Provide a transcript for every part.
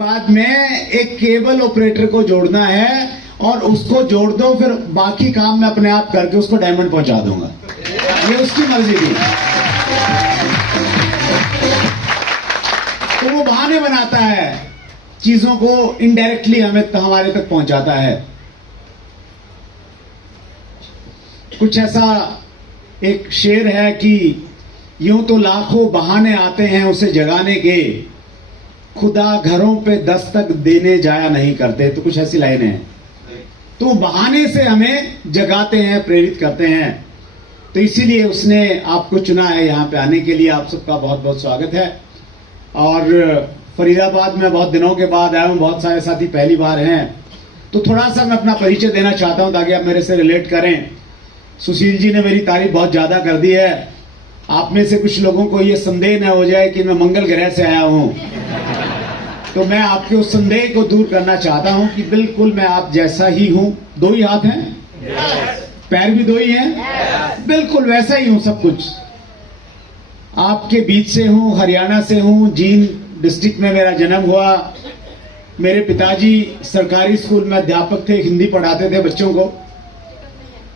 बाद में एक केबल ऑपरेटर को जोड़ना है और उसको जोड़ दो, फिर बाकी काम मैं अपने आप करके उसको डायमंड पहुंचा दूंगा। ये उसकी मर्जी थी। तो वो बहाने बनाता है, चीजों को इनडायरेक्टली हमारे तक पहुंचाता है। कुछ ऐसा एक शेर है कि यूं तो लाखों बहाने आते हैं उसे जगाने के, खुदा घरों पे दस्तक देने जाया नहीं करते। तो कुछ ऐसी लाइनें हैं। तो बहाने से हमें जगाते हैं, प्रेरित करते हैं। तो इसीलिए उसने आपको चुना है यहां पे आने के लिए। आप सबका बहुत बहुत स्वागत है। और फरीदाबाद में बहुत दिनों के बाद आया हूं, बहुत सारे साथी पहली बार हैं, तो थोड़ा सा मैं अपना परिचय देना चाहता हूं ताकि आप मेरे से रिलेट करें। सुशील जी ने मेरी तारीफ बहुत ज्यादा कर दी है। आप में से कुछ लोगों को यह संदेह न हो जाए कि मैं मंगल ग्रह से आया हूं, तो मैं आपके उस संदेह को दूर करना चाहता हूं कि बिल्कुल मैं आप जैसा ही हूं। दो ही हाथ हैं, पैर भी दो ही हैं, बिल्कुल वैसा ही हूं सब कुछ। आपके बीच से हूं, हरियाणा से हूं, जींद डिस्ट्रिक्ट में मेरा जन्म हुआ। मेरे पिताजी सरकारी स्कूल में अध्यापक थे, हिंदी पढ़ाते थे बच्चों को।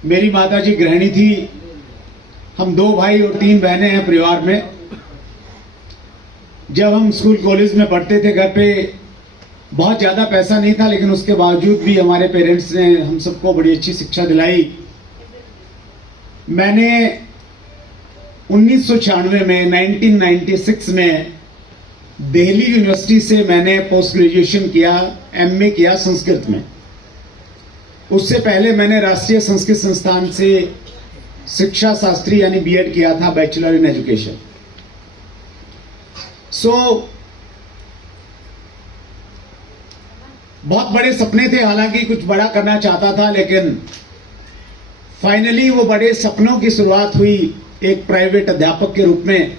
मेरी माताजी गृहिणी थी। हम 2 भाई और 3 बहनें हैं परिवार में। जब हम स्कूल कॉलेज में पढ़ते थे, घर पे बहुत ज्यादा पैसा नहीं था, लेकिन उसके बावजूद भी हमारे पेरेंट्स ने हम सबको बड़ी अच्छी शिक्षा दिलाई। मैंने 1996 में 1996 में दिल्ली यूनिवर्सिटी से मैंने पोस्ट ग्रेजुएशन किया, एमए किया संस्कृत में। उससे पहले मैंने राष्ट्रीय संस्कृत संस्थान से शिक्षा शास्त्री यानी बीएड किया था, बैचलर इन एजुकेशन। बहुत बड़े सपने थे, हालांकि कुछ बड़ा करना चाहता था, लेकिन फाइनली वो बड़े सपनों की शुरुआत हुई एक प्राइवेट अध्यापक के रूप में।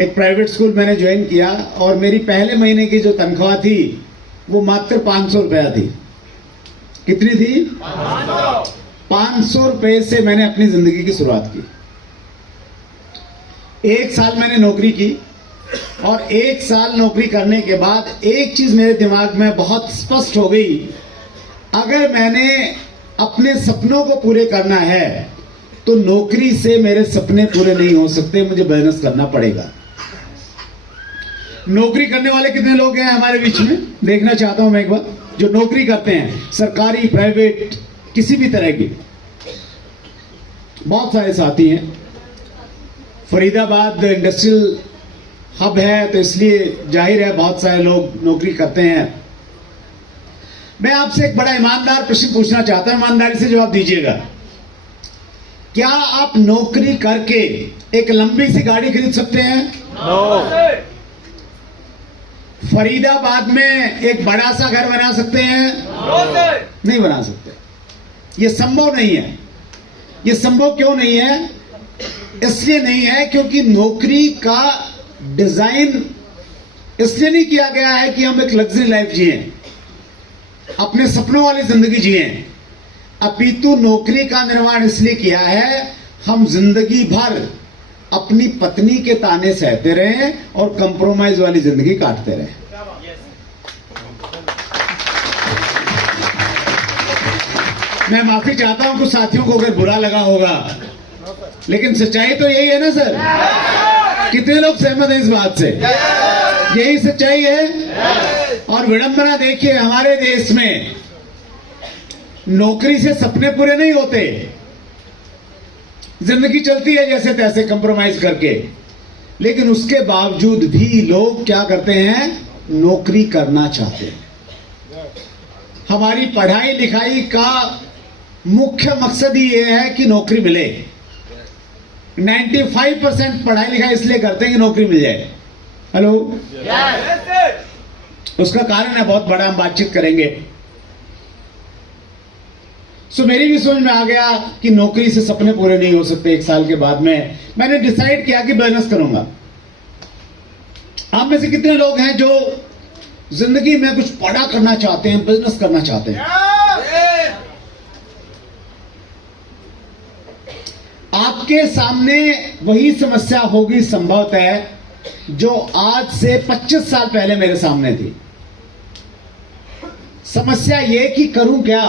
एक प्राइवेट स्कूल मैंने ज्वाइन किया और मेरी पहले महीने की जो तनख्वाह थी वो मात्र 500 रुपया थी। कितनी थी? 500 रुपए से मैंने अपनी जिंदगी की शुरुआत की। 1 साल मैंने नौकरी की और 1 साल नौकरी करने के बाद एक चीज मेरे दिमाग में बहुत स्पष्ट हो गई, अगर मैंने अपने सपनों को पूरे करना है तो नौकरी से मेरे सपने पूरे नहीं हो सकते, मुझे बिजनेस करना पड़ेगा। नौकरी करने वाले कितने लोग हैं हमारे बीच में? देखना चाहता हूं मैं एक बार, जो नौकरी करते हैं, सरकारी प्राइवेट किसी भी तरह की। बहुत सारे साथी हैं। फरीदाबाद इंडस्ट्रियल हब है, तो इसलिए जाहिर है बहुत सारे लोग नौकरी करते हैं। मैं आपसे एक बड़ा ईमानदार प्रश्न पूछना चाहता हूं, ईमानदारी से जवाब दीजिएगा। क्या आप नौकरी करके एक लंबी सी गाड़ी खरीद सकते हैं? नो। फरीदाबाद में एक बड़ा सा घर बना सकते हैं? नहीं बना सकते। यह संभव नहीं है। यह संभव क्यों नहीं है? इसलिए नहीं है क्योंकि नौकरी का डिजाइन इसलिए नहीं किया गया है कि हम एक लग्जरी लाइफ जिए, अपने सपनों वाली जिंदगी जिए, अपितु नौकरी का निर्माण इसलिए किया है हम जिंदगी भर अपनी पत्नी के ताने सहते रहे और कंप्रोमाइज वाली जिंदगी काटते रहे। मैं माफी चाहता हूं कुछ साथियों को अगर बुरा लगा होगा, लेकिन सच्चाई तो यही है ना सर? कितने लोग सहमत हैं इस बात से? यही सच्चाई है। और विडंबना देखिए, हमारे देश में नौकरी से सपने पूरे नहीं होते, जिंदगी चलती है जैसे तैसे कंप्रोमाइज करके, लेकिन उसके बावजूद भी लोग क्या करते हैं? नौकरी करना चाहते हैं। हमारी पढ़ाई लिखाई का मुख्य मकसद ही यह है कि नौकरी मिले। 95% पढ़ाई लिखाई इसलिए करते हैं कि नौकरी मिल जाए। हेलो, उसका कारण है बहुत बड़ा, हम बातचीत करेंगे। मेरी भी समझ में आ गया कि नौकरी से सपने पूरे नहीं हो सकते। 1 साल के बाद में मैंने डिसाइड किया कि बिजनेस करूंगा। आप में से कितने लोग हैं जो जिंदगी में कुछ बड़ा करना चाहते हैं, बिजनेस करना चाहते हैं? आपके सामने वही समस्या होगी संभवतः जो आज से 25 साल पहले मेरे सामने थी। समस्या ये कि करूं क्या।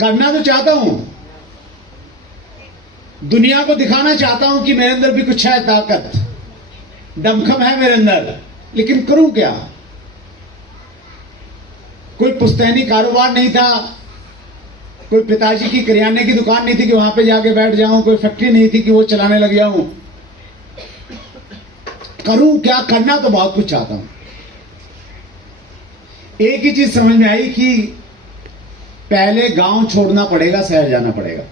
करना तो चाहता हूं, दुनिया को दिखाना चाहता हूं कि मेरे अंदर भी कुछ है, ताकत दमखम है मेरे अंदर, लेकिन करूं क्या। कोई पुश्तैनी कारोबार नहीं था, कोई पिताजी की करियाने की दुकान नहीं थी कि वहां पे जाके बैठ जाऊं, कोई फैक्ट्री नहीं थी कि वो चलाने लग जाऊं। करूं क्या, करना तो बहुत कुछ चाहता हूं। एक ही चीज समझ में आई कि पहले गांव छोड़ना पड़ेगा, शहर जाना पड़ेगा,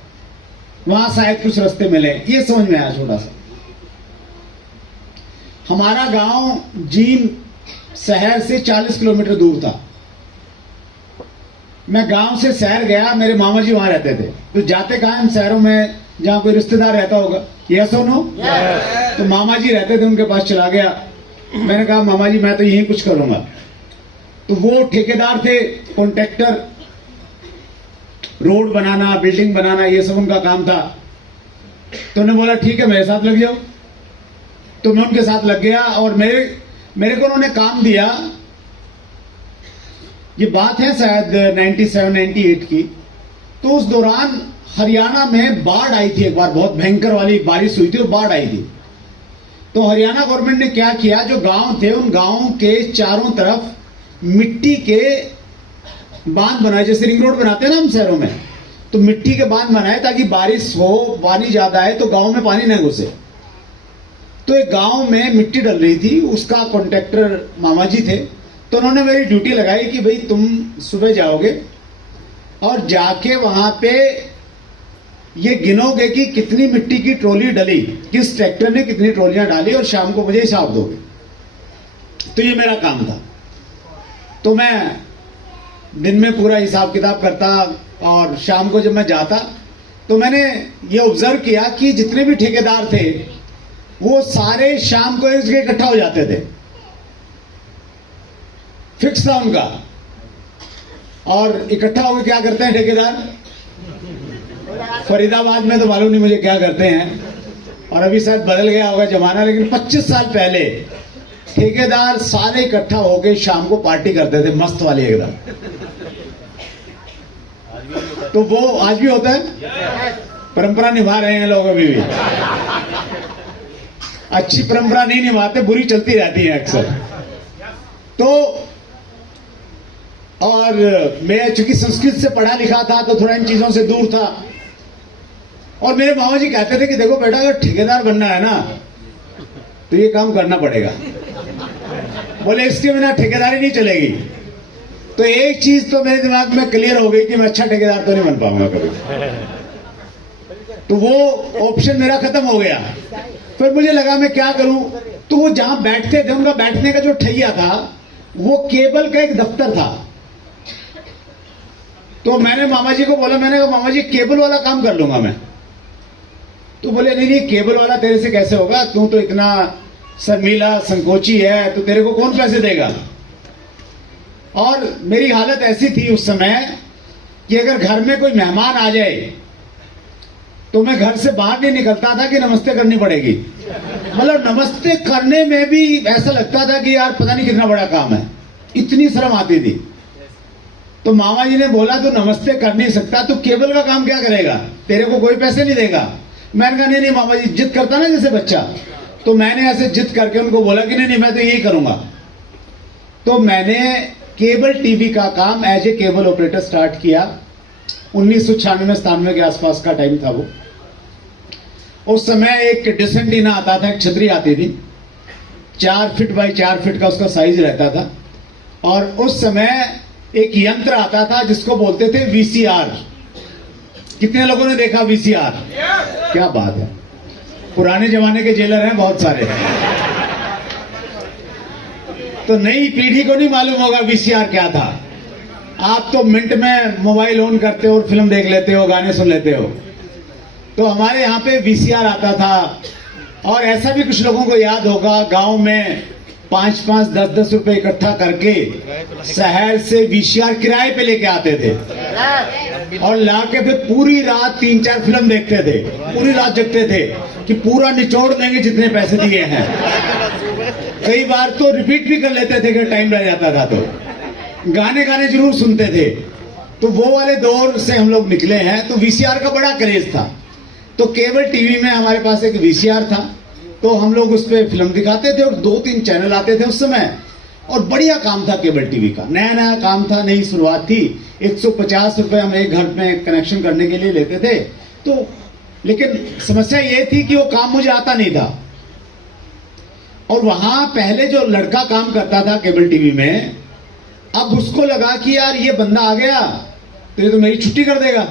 वहां शायद कुछ रास्ते मिले। ये समझ में आया छोटा सा। हमारा गांव जींद शहर से 40 किलोमीटर दूर था। मैं गांव से शहर गया, मेरे मामा जी वहां रहते थे। तो जाते कहां हम शहरों में जहां कोई रिश्तेदार रहता होगा, यस और नो? तो मामा जी रहते थे, उनके पास चला गया। मैंने कहा मामा जी मैं तो यही कुछ करूंगा। तो वो ठेकेदार थे, कॉन्ट्रैक्टर, रोड बनाना, बिल्डिंग बनाना, ये सब उनका काम था। तो उन्होंने बोला ठीक है मेरे साथ लग जाओ। तो मैं उनके साथ लग गया और मेरे को उन्होंने काम दिया। ये बात है शायद 97-98 की। तो उस दौरान हरियाणा में बाढ़ आई थी, एक बार बहुत भयंकर वाली बारिश हुई थी और बाढ़ आई थी। तो हरियाणा गवर्नमेंट ने क्या किया, जो गांव थे उन गांवों के चारों तरफ मिट्टी के बांध बनाए, जैसे रिंग रोड बनाते हैं ना हम शहरों में, तो मिट्टी के बांध बनाए ताकि बारिश हो, पानी ज्यादा है तो गांव में पानी न घुसे। तो एक गांव में मिट्टी डल रही थी, उसका कॉन्ट्रैक्टर मामा जी थे। तो उन्होंने मेरी ड्यूटी लगाई कि भाई तुम सुबह जाओगे और जाके वहां पे ये गिनोगे कि कितनी मिट्टी की ट्रॉली डली, किस ट्रैक्टर ने कितनी ट्रॉलियां डाली, और शाम को मुझे हिसाब दोगे। तो ये मेरा काम था। तो मैं दिन में पूरा हिसाब किताब करता और शाम को जब मैं जाता तो मैंने ये ऑब्जर्व किया कि जितने भी ठेकेदार थे वो सारे शाम को एक जगह इकट्ठा हो जाते थे। फिक्स था उनका। और इकट्ठा होकर क्या करते हैं ठेकेदार, फरीदाबाद में तो मालूम नहीं मुझे क्या करते हैं, और अभी शायद बदल गया होगा जमाना, लेकिन 25 साल पहले ठेकेदार सारे इकट्ठा होकर शाम को पार्टी करते थे, मस्त वाली एकदम। तो वो आज भी होता है, परंपरा निभा रहे हैं लोग अभी भी। अच्छी परंपरा नहीं निभाते, बुरी चलती रहती है अक्सर। तो और मैं चूंकि संस्कृत से पढ़ा लिखा था तो थोड़ा इन चीजों से दूर था। और मेरे मामा जी कहते थे कि देखो बेटा अगर ठेकेदार बनना है ना तो ये काम करना पड़ेगा, बोले इसके बिना ठेकेदारी नहीं चलेगी। तो एक चीज तो मेरे दिमाग में क्लियर हो गई कि मैं अच्छा ठेकेदार तो नहीं बन पाऊंगा कभी। तो वो ऑप्शन मेरा खत्म हो गया। फिर मुझे लगा मैं क्या करूं। तो वो जहां बैठते थे उनका बैठने का जो ठैया था वो केबल का एक दफ्तर था। तो मैंने मामा जी को बोला, मैंने कहा मामा जी केबल वाला काम कर लूंगा मैं। तो बोले नहीं नहीं केबल वाला तेरे से कैसे होगा, तू तो इतना शर्मीला संकोची है, तो तेरे को कौन पैसे देगा। और मेरी हालत ऐसी थी उस समय कि अगर घर में कोई मेहमान आ जाए तो मैं घर से बाहर नहीं निकलता था कि नमस्ते करनी पड़ेगी। मतलब नमस्ते करने में भी ऐसा लगता था कि यार पता नहीं कितना बड़ा काम है, इतनी शर्म आती थी। तो मामा जी ने बोला तू नमस्ते कर नहीं सकता, तो केबल का काम क्या करेगा, तेरे को कोई पैसे नहीं देगा। मैंने कहा नहीं नहीं मामा जी, जिद करता ना जैसे बच्चा, तो मैंने ऐसे जिद करके उनको बोला कि नहीं नहीं मैं तो यही करूंगा। तो मैंने केबल टीवी का काम as a cable operator start किया। 1996-97 के आसपास का टाइम था वो। उस समय एक डिसेंटीना आता था, एक छतरी आती थी, 4 फीट बाई 4 फीट का उसका साइज रहता था। और उस समय एक यंत्र आता था जिसको बोलते थे वीसीआर। कितने लोगों ने देखा वीसीआर? क्या बात है, पुराने जमाने के जेलर हैं बहुत सारे। तो नई पीढ़ी को नहीं मालूम होगा वीसीआर क्या था। आप तो मिनट में मोबाइल ऑन करते हो और फिल्म देख लेते हो, गाने सुन लेते हो। तो हमारे यहाँ पे वीसीआर आता था। और ऐसा भी कुछ लोगों को याद होगा, गांव में 5-5, 10-10 रुपए इकट्ठा करके शहर से वीसीआर किराए पे लेके आते थे और लाके फिर पूरी रात 3-4 फिल्म देखते थे, पूरी रात जगते थे कि पूरा निचोड़ देंगे जितने पैसे दिए हैं। कई बार तो रिपीट भी कर लेते थे, अगर टाइम रह जाता था तो गाने गाने जरूर सुनते थे। तो वो वाले दौर से हम लोग निकले हैं। तो वीसीआर का बड़ा क्रेज था। तो केबल टीवी में हमारे पास एक वीसीआर था, तो हम लोग उस पर फिल्म दिखाते थे और 2-3 चैनल आते थे उस समय। और बढ़िया काम था केबल टीवी का, नया नया काम था, नई शुरुआत थी। 150 रुपए हम एक घर में कनेक्शन करने के लिए लेते थे। तो लेकिन समस्या ये थी कि वो काम मुझे आता नहीं था। और वहां पहले जो लड़का काम करता था केबल टीवी में, अब उसको लगा कि यार ये बंदा आ गया तो ये तो मेरी छुट्टी कर देगा।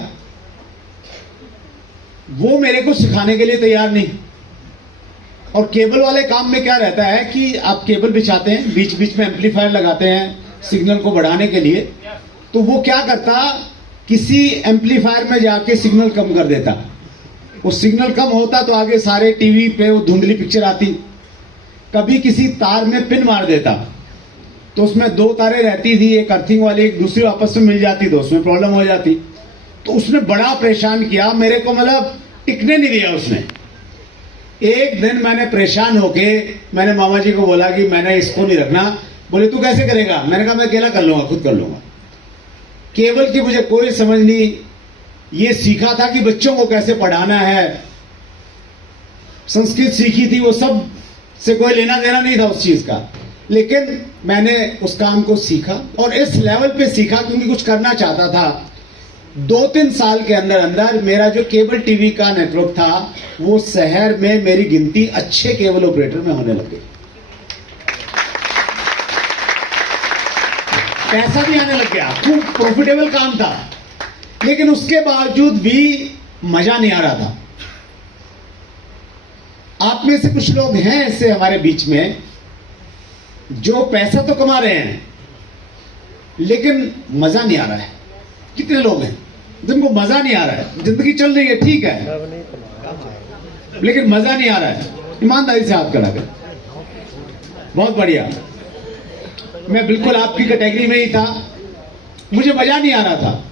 वो मेरे को सिखाने के लिए तैयार नहीं। और केबल वाले काम में क्या रहता है कि आप केबल बिछाते हैं, बीच बीच में एम्पलीफायर लगाते हैं सिग्नल को बढ़ाने के लिए। तो वो क्या करता, किसी एम्पलीफायर में जाके सिग्नल कम कर देता। वो सिग्नल कम होता तो आगे सारे टीवी पे वो धुंधली पिक्चर आती। कभी किसी तार में पिन मार देता, तो उसमें 2 तारें रहती थी, एक अर्थिंग वाली, एक दूसरी आपस में मिल जाती, तो उसमें प्रॉब्लम हो जाती। तो उसने बड़ा परेशान किया मेरे को, मतलब टिकने नहीं दिया उसने। एक दिन मैंने परेशान होके मैंने मामा जी को बोला कि मैंने इसको नहीं रखना। बोले तू कैसे करेगा? मैंने कहा मैं अकेला कर लूंगा, खुद कर लूंगा। केबल की मुझे कोई समझ नहीं। ये सीखा था कि बच्चों को कैसे पढ़ाना है, संस्कृत सीखी थी, वो सब से कोई लेना देना नहीं था उस चीज का। लेकिन मैंने उस काम को सीखा और इस लेवल पे सीखा क्योंकि कुछ करना चाहता था। 2-3 साल के अंदर अंदर मेरा जो केबल टीवी का नेटवर्क था, वो शहर में मेरी गिनती अच्छे केबल ऑपरेटर में होने लग गई। पैसा भी आने लग गया, खूब प्रॉफिटेबल काम था। लेकिन उसके बावजूद भी मजा नहीं आ रहा था। आप में से कुछ लोग हैं ऐसे हमारे बीच में जो पैसा तो कमा रहे हैं लेकिन मजा नहीं आ रहा है। कितने लोग हैं जिनको मजा नहीं आ रहा है? जिंदगी चल रही है, ठीक है, लेकिन मजा नहीं आ रहा है। ईमानदारी से हाथ खड़ा कर। बहुत बढ़िया, मैं बिल्कुल आपकी कैटेगरी में ही था। मुझे मजा नहीं आ रहा था।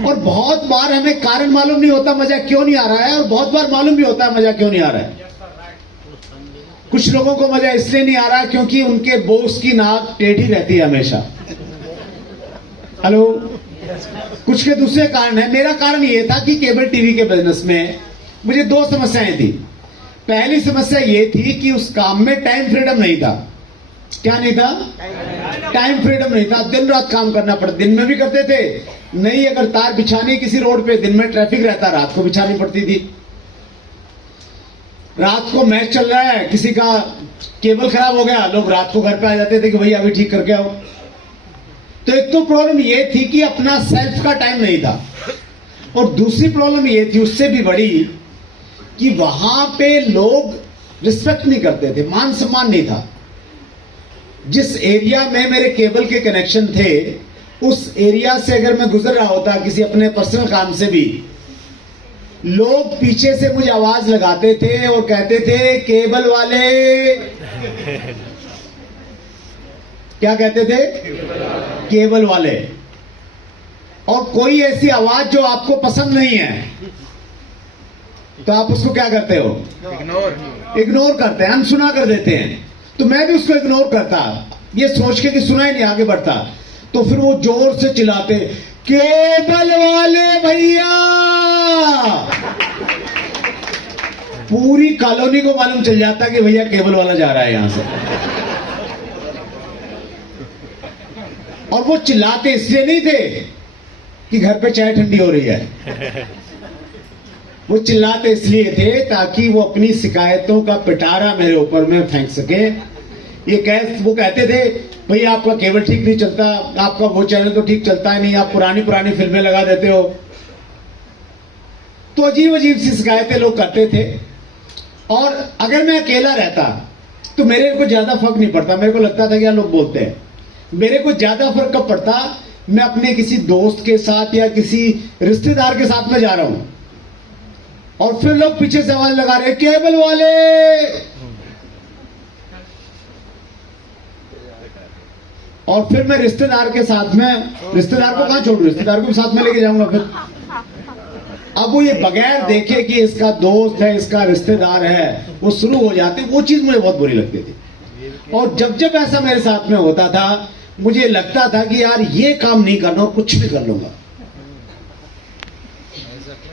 और बहुत बार हमें कारण मालूम नहीं होता मजा क्यों नहीं आ रहा है, और बहुत बार मालूम भी होता है मजा क्यों नहीं आ रहा है। कुछ लोगों को मजा इसलिए नहीं आ रहा क्योंकि उनके बॉस की नाक टेढ़ी रहती है हमेशा। हेलो, कुछ के दूसरे कारण है। मेरा कारण यह था कि केबल टीवी के बिजनेस में मुझे 2 समस्याएं थी। पहली समस्या यह थी कि उस काम में टाइम फ्रीडम नहीं था। क्या नहीं था? टाइम फ्रीडम नहीं था। दिन रात काम करना पड़ता। दिन में भी करते थे, नहीं अगर तार बिछानी किसी रोड पे, दिन में ट्रैफिक रहता, रात को बिछानी पड़ती थी। रात को मैच चल रहा है, किसी का केबल खराब हो गया, लोग रात को घर पे आ जाते थे कि भैया अभी ठीक करके आओ। तो एक तो प्रॉब्लम ये थी कि अपना सेल्फ का टाइम नहीं था, और दूसरी प्रॉब्लम ये थी उससे भी बड़ी कि वहां पे लोग रिस्पेक्ट नहीं करते थे, मान सम्मान नहीं था। जिस एरिया में मेरे केबल के कनेक्शन थे, उस एरिया से अगर मैं गुजर रहा होता किसी अपने पर्सनल काम से भी, लोग पीछे से मुझे आवाज लगाते थे और कहते थे केबल वाले। क्या कहते थे? केबल वाले। और कोई ऐसी आवाज जो आपको पसंद नहीं है तो आप उसको क्या करते हो? इग्नोर करते हैं, अनसुना कर देते हैं। तो मैं भी उसको इग्नोर करता, ये सोच के कि सुना ही नहीं, आगे बढ़ता। तो फिर वो जोर से चिल्लाते केबल वाले भैया। पूरी कॉलोनी को मालूम चल जाता कि भैया केबल वाला जा रहा है यहां से। और वो चिल्लाते इसलिए नहीं थे कि घर पे चाय ठंडी हो रही है, वो चिल्लाते इसलिए थे ताकि वो अपनी शिकायतों का पिटारा मेरे ऊपर में फेंक सके। वो कहते थे भैया आपका केबल ठीक नहीं चलता, आपका वो चैनल तो ठीक चलता है नहीं, आप पुरानी पुरानी फिल्में लगा देते हो। तो अजीब अजीब सी शिकायतें लोग करते थे। और अगर मैं अकेला रहता तो मेरे को ज्यादा फर्क नहीं पड़ता। मेरे को लगता था कि यार लोग बोलते हैं। मेरे को ज्यादा फर्क कब पड़ता, मैं अपने किसी दोस्त के साथ या किसी रिश्तेदार के साथ में जा रहा हूं और फिर लोग पीछे से आवाज लगा रहे केबल वाले। और फिर मैं रिश्तेदार के साथ में, रिश्तेदार को कहां छोड़ू, रिश्तेदार को भी साथ में लेके जाऊंगा फिर। अब वो ये बगैर देखे कि इसका दोस्त है, इसका रिश्तेदार है, वो शुरू हो जाते, वो चीज मुझे बहुत बुरी लगती थी। और जब जब ऐसा मेरे साथ में होता था, मुझे लगता था कि यार ये काम नहीं करना और कुछ भी कर लूंगा।